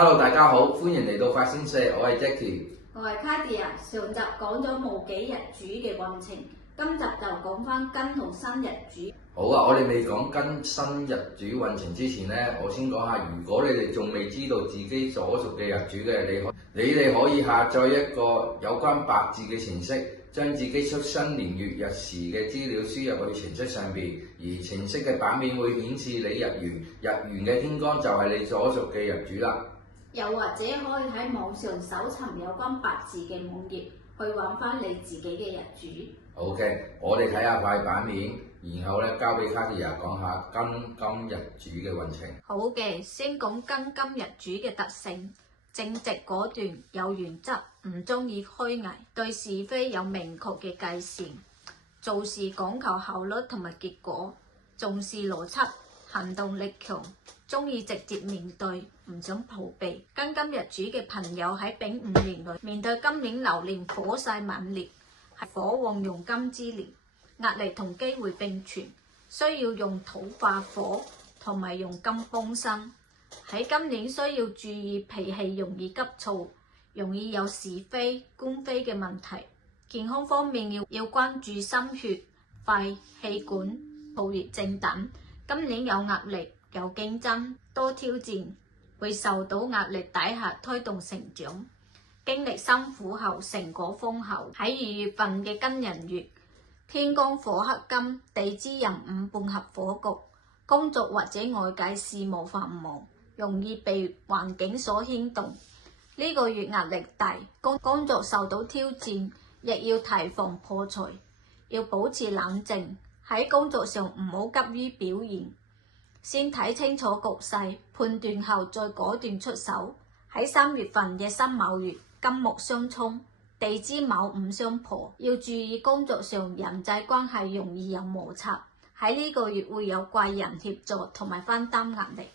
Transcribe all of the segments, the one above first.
Hello， 大家好，歡迎嚟到法仙社，我係 Jackie， 我係 Kadia。上集講咗戊己日主嘅運程，今集就講翻庚同辛日主。好啊，我哋未講庚辛日主運程之前呢，我先講下，如果你哋仲未知道自己所屬嘅日主嘅，你哋可以下載一個有關八字嘅程式，將自己出生年月日時嘅資料輸入去程式上邊，而程式嘅版面會顯示你日元嘅天干就係你所屬嘅日主啦。又或者可以喺網上搜尋有關八字嘅網頁，去揾翻你自己嘅日主。OK， 我哋睇下塊版面，然後交俾 Kadia 講下庚金日主嘅運程。好嘅，先講庚金日主嘅特性：正直果斷，有原則，唔中意虛偽，對是非有明確嘅界線，做事講求效率同埋結果，重視邏輯，行動力強，中意直接面對，唔想逃避。庚金日主嘅朋友喺丙午年裏面對今年流年火勢猛烈，係火旺用金之年，壓力同機會並存，需要用土化火同埋用金幫身。喺今年需要注意脾氣容易急躁，容易有是非官非嘅問題。健康方面要關注心血、肺、氣管、燥熱症等。今年有壓力、有競爭、多挑戰，會受到壓力底下推動成長，經歷辛苦後成果豐厚。喺2月份嘅庚寅月，天干火克金，地支壬午半合火局，工作或者外界事務繁忙，容易被環境所牽動。呢個月壓力大，工作受到挑戰，亦要提防破財，要保持冷靜。喺工作上唔好急於表現，先睇清楚局勢，判斷後再果斷出手。喺3月份嘅辛卯月，金木相沖，地支卯午相破，要注意工作上人際關係容易有摩擦。喺呢個月會有貴人協助同埋分擔壓力，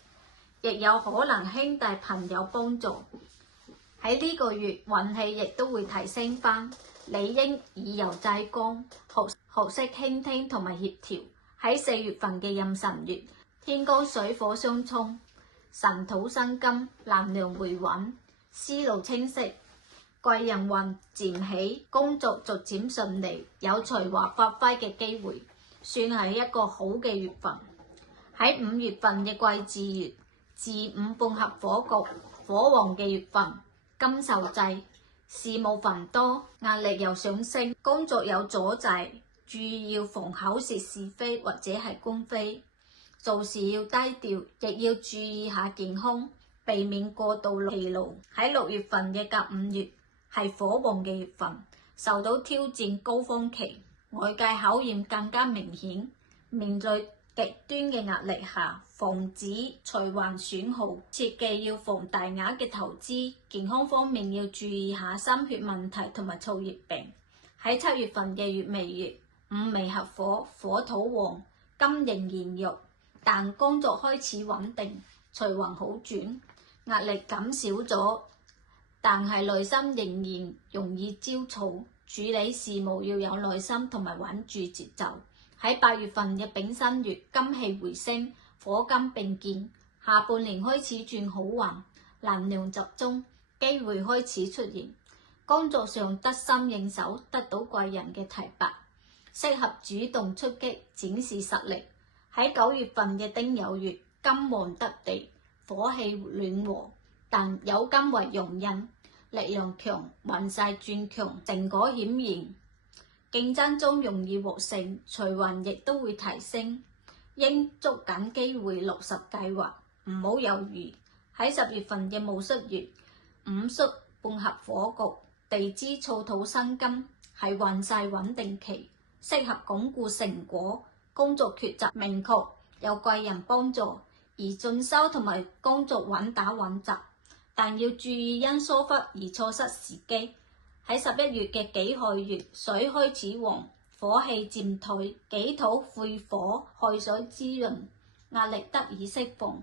亦有可能兄弟朋友幫助。喺呢個月運氣亦都會提升翻，理應以柔制剛，學識傾聽同埋協調。喺4月份嘅壬辰月，天干水火相沖，辰土生金，能量回穩，思路清晰，貴人運漸起，工作逐漸順利，有才華發揮嘅機會，算係一個好嘅月份。喺5月份嘅癸巳月，巳午半合火局，火旺嘅月份，金受制，事務繁多，壓力又上升，工作有阻滯，注意要防口舌是非或者係官非，做事要低調，亦要注意下健康，避免過度疲勞。喺6月份嘅甲午月，係火旺嘅月份，受到挑戰高峰期，外界考驗更加明顯。面對極端嘅壓力下，防止財運損耗，切忌要防大額嘅投資。健康方面要注意下心血問題同埋燥熱病。喺7月份嘅月尾月，午未合火，火土旺，金仍然弱，但工作開始穩定，財運好轉，壓力減少咗，但係內心仍然容易焦躁，處理事務要有耐心同埋穩住節奏。喺8月份嘅丙申月，金氣回升，火金並健，下半年開始轉好運，能量集中，機會開始出現，工作上得心應手，得到貴人嘅提拔，適合主動出擊，展示實力。喺9月份嘅丁酉月，金旺得地，火氣暖和，但有金為用印，力量強，運勢轉強，成果顯現。競爭中容易獲勝，財運亦都會提升，應捉緊機會落實計劃，唔好猶豫。喺10月份嘅戊戌月，午戌半合火局，地支燥土生金，係運勢穩定期，適合鞏固成果，工作抉擇明確，有貴人幫助，而進修同埋工作穩打穩紮，但要注意因疏忽而錯失時機。喺11月嘅己亥月，水開始旺，火氣漸退，己土晦火，亥水滋潤，壓力得以釋放，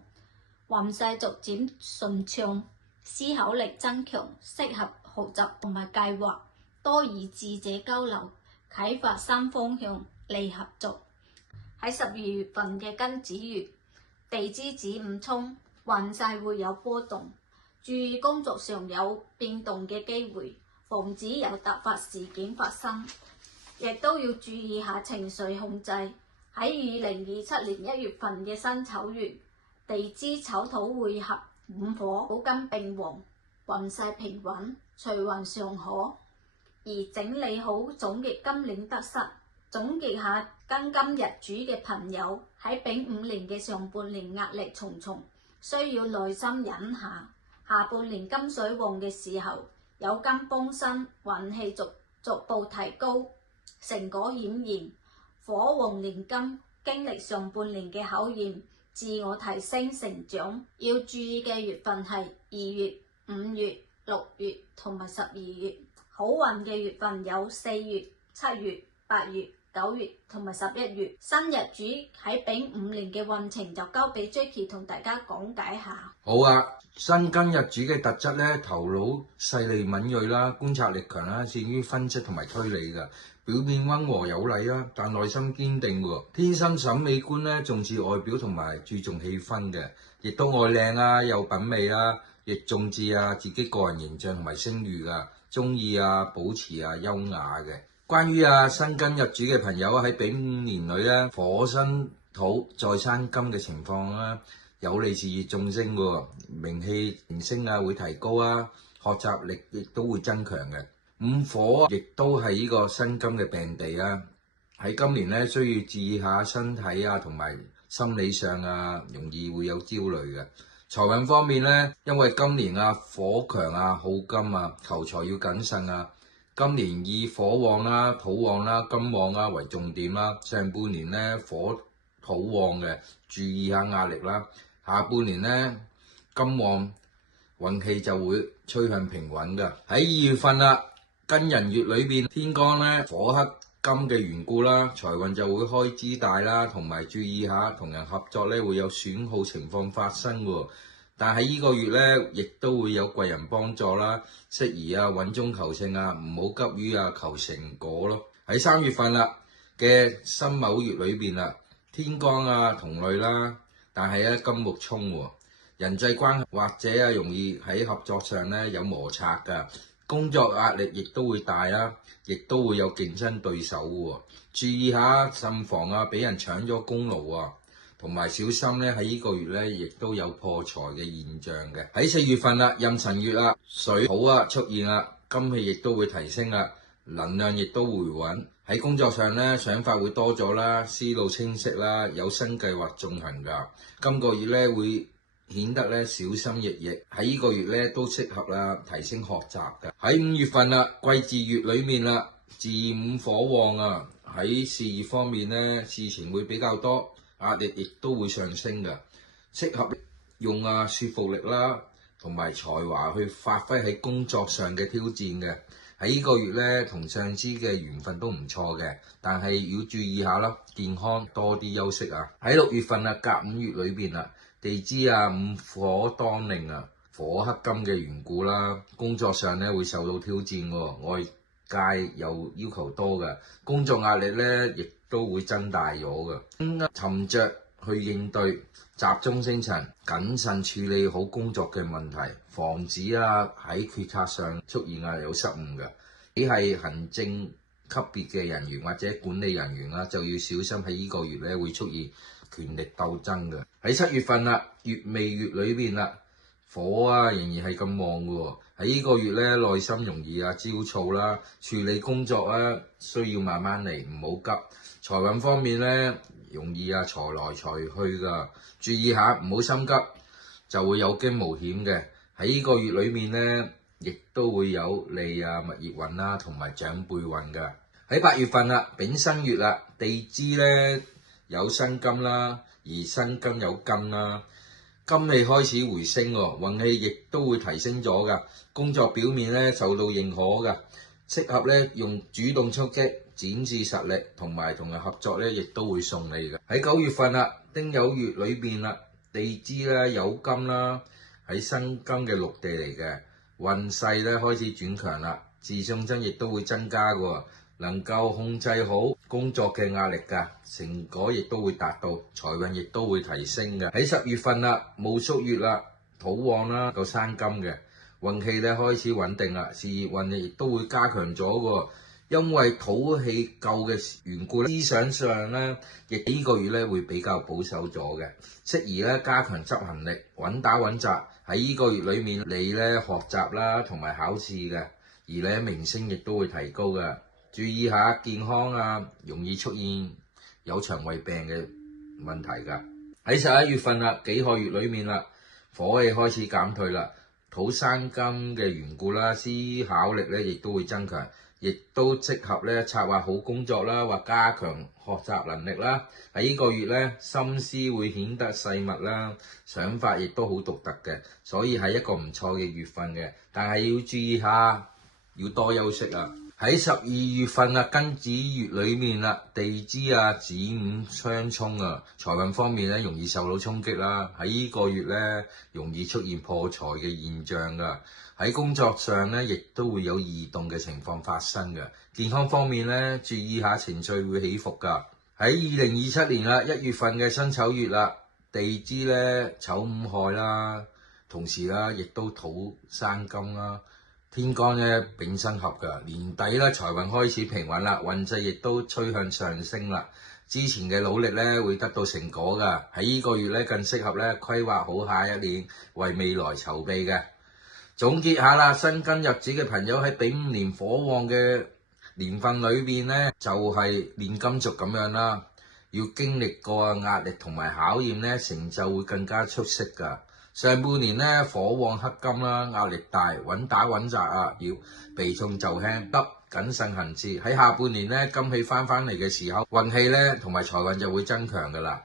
運勢逐漸順暢，思考力增強，適合學習同埋計劃，多與智者交流，啟發新方向，利合作。喺12月份嘅庚子月，地支子午沖，運勢會有波動，注意工作上有變動嘅機會，防止有突發事件發生，亦都要注意下情緒控制。喺2027年1月份嘅辛丑月，地支丑土會合午火，土金並旺，運勢平穩，隨運尚可。而整理好總結今年得失，總結下庚金日主嘅朋友喺丙午年嘅上半年壓力重重，需要耐心忍下。下半年金水旺嘅時候，有金幫身，運氣逐步提高，成果顯現。火旺年金，經歷上半年嘅考驗，自我提升成長。要注意嘅月份係2月、5月、6月同埋12月。好運嘅月份有4月、7月、8月、9月同埋11月。新日主喺丙午年嘅運程就交俾 Jackie 同大家講解下。好啊，辛庚日主嘅特質咧，頭腦細膩敏鋭啦，觀察力強啦，善於分析同埋推理㗎。表面溫和有禮啦，但內心堅定喎。天生審美觀咧，重視外表同埋注重氣氛嘅，亦都愛靚啊，有品味啊，亦重視啊自己個人形象同埋聲譽㗎，中意啊保持啊優雅嘅。關於辛庚日主嘅朋友喺丙午年裏咧，火生土再生金嘅情況啦，有利事業晉升喎，名氣名聲啊會提高啊，學習力亦都會增強嘅。午火亦都係呢個辛金嘅病地啊，喺今年咧需要注意下身體啊同埋心理上啊，容易會有焦慮嘅。財運方面咧，因為今年火強耗金求財要謹慎啊。今年以火旺啦、土旺啦、金旺啦為重點啦。上半年咧火土旺嘅，注意下壓力啦。下半年咧金旺，運氣就會趨向平穩㗎。喺2月份啦，庚寅月裏邊天干咧火克金嘅緣故啦，財運就會開支大啦，同埋注意下同人合作咧會有損耗情況發生喎。但係呢個月咧，亦都會有貴人幫助啦，適宜穩中求勝唔好急於求成果咯。喺3月份啦嘅辛卯月裏邊啦，天干同類啦，但係金木沖喎，人際關係或者容易喺合作上咧有摩擦㗎。工作壓力亦都會大亦都會有競爭對手喎，注意下慎防俾人搶咗功勞同埋小心咧喺呢個月咧亦都有破財嘅現象嘅。喺4月份啦，壬辰月水土出現金氣亦都會提升能量亦都回穩。喺工作上咧想法會多咗啦，思路清晰啦，有新計劃進行㗎。今個月咧會顯得咧小心翼翼，喺呢個月咧都適合提升學習嘅。喺5月份癸巳月裏面巳午火旺喺事業方面咧事情會比較多，壓力亦都會上升嘅，適合用說服力啦同埋才華去發揮喺工作上嘅挑戰嘅。喺呢個月咧同上司嘅緣分都唔錯嘅，但係要注意下啦，健康多啲休息喺6月份甲午月裏邊地支午火當令火克金嘅緣故啦，工作上咧會受到挑戰喎，外界又要求多嘅，工作壓力咧亦都會增大咗嘅。沉着去應對，集中精神，謹慎處理好工作嘅問題，防止喺決策上出現有失誤嘅。你係行政級別嘅人員或者管理人員就要小心喺呢個月咧會出現權力鬥爭嘅。喺7月份月尾月裏邊火仍然係咁旺嘅喎。喺呢個月咧內心容易焦躁啦，處理工作需要慢慢嚟，唔好急。財運方面咧容易財來財去㗎，注意下唔好心急，就會有驚無險嘅。喺呢個月裏面咧亦都會有利物業運同埋長輩運㗎。喺8月份丙申月地支咧有辛金啦，而辛金有金啦，金氣開始回升喎，運氣亦都會提升咗㗎。工作表面咧受到認可㗎，適合咧用主動出擊，展示實力，同埋同人合作咧亦都會順利㗎。喺9月份丁酉月裏邊地支咧有金啦，喺辛金嘅陸地嚟嘅，運勢咧開始轉強啦，自信心亦都會增加㗎。能夠控制好工作嘅壓力㗎，成果亦都會達到，財運亦都會提升嘅。喺10月份戊戌月土旺啦，夠生金嘅運氣咧開始穩定啦，事業運亦都會加強咗喎。因為土氣夠嘅緣故咧，思想上咧亦呢個月咧會比較保守咗嘅，適宜咧加強執行力，穩打穩紮。喺呢個月裏面，你咧學習啦同埋考試嘅，而咧名聲亦都會提高嘅。注意下健康啊，容易出現有腸胃病嘅問題㗎。喺11月份啦，幾個月裏面啦，火氣開始減退啦，土生金嘅緣故啦，思考力咧亦都會增強，亦都適合咧策劃好工作啦，或加強學習能力啦。喺呢個月咧，心思會顯得細密啦，想法亦都好獨特嘅，所以係一個唔錯嘅月份嘅。但係要注意下，要多休息啊。喺12月份啊，庚子月裏面啦，地支啊子午相沖啊，財運方面咧容易受到衝擊啦。喺呢個月咧，容易出現破財嘅現象㗎。喺工作上咧，亦都會有異動嘅情況發生嘅。健康方面咧，注意下情緒會起伏㗎。喺2027年啦，1月份嘅辛丑月啦，地支咧丑午亥啦，同時啦亦都土生金啦。天干咧丙申合㗎，年底咧財運開始平穩啦，運勢亦都趨向上升啦。之前嘅努力咧會得到成果㗎，喺呢個月咧更適合咧規劃好下一年，為未來籌備嘅。總結下啦，辛庚日子嘅朋友喺丙午年火旺嘅年份裏邊咧，就係煉金術咁樣啦，要經歷過壓力同埋考驗咧，成就會更加出色㗎。上半年咧火旺克金啦，壓力大，穩打穩紮啊，要避重就輕，急謹慎行事。喺下半年咧金氣翻嚟嘅時候，運氣咧同埋財運就會增強㗎啦。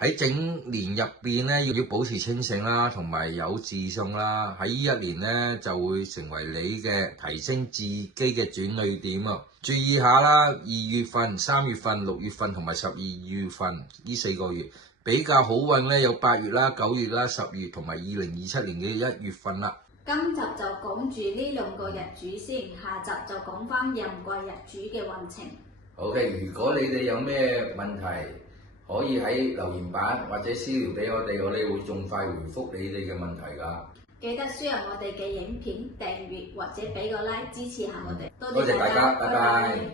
喺整年入邊咧要保持清醒啦，同埋有自信啦。喺呢一年咧就會成為你嘅提升自己嘅轉捩點啊！注意下啦，2月份、3月份、6月份同埋12月份呢4個月。比較好運咧，有8月啦、9月啦、10月同埋2027年嘅1月份啦。今集就講住呢2個日主先，下集就講翻壬癸日主嘅運程。OK，如果你哋有咩問題，可以喺留言板或者私聊俾我哋會盡快回覆你哋嘅問題㗎。記得 share 我哋嘅影片、訂閱或者俾個 like 支持下我哋。多謝大家，拜拜。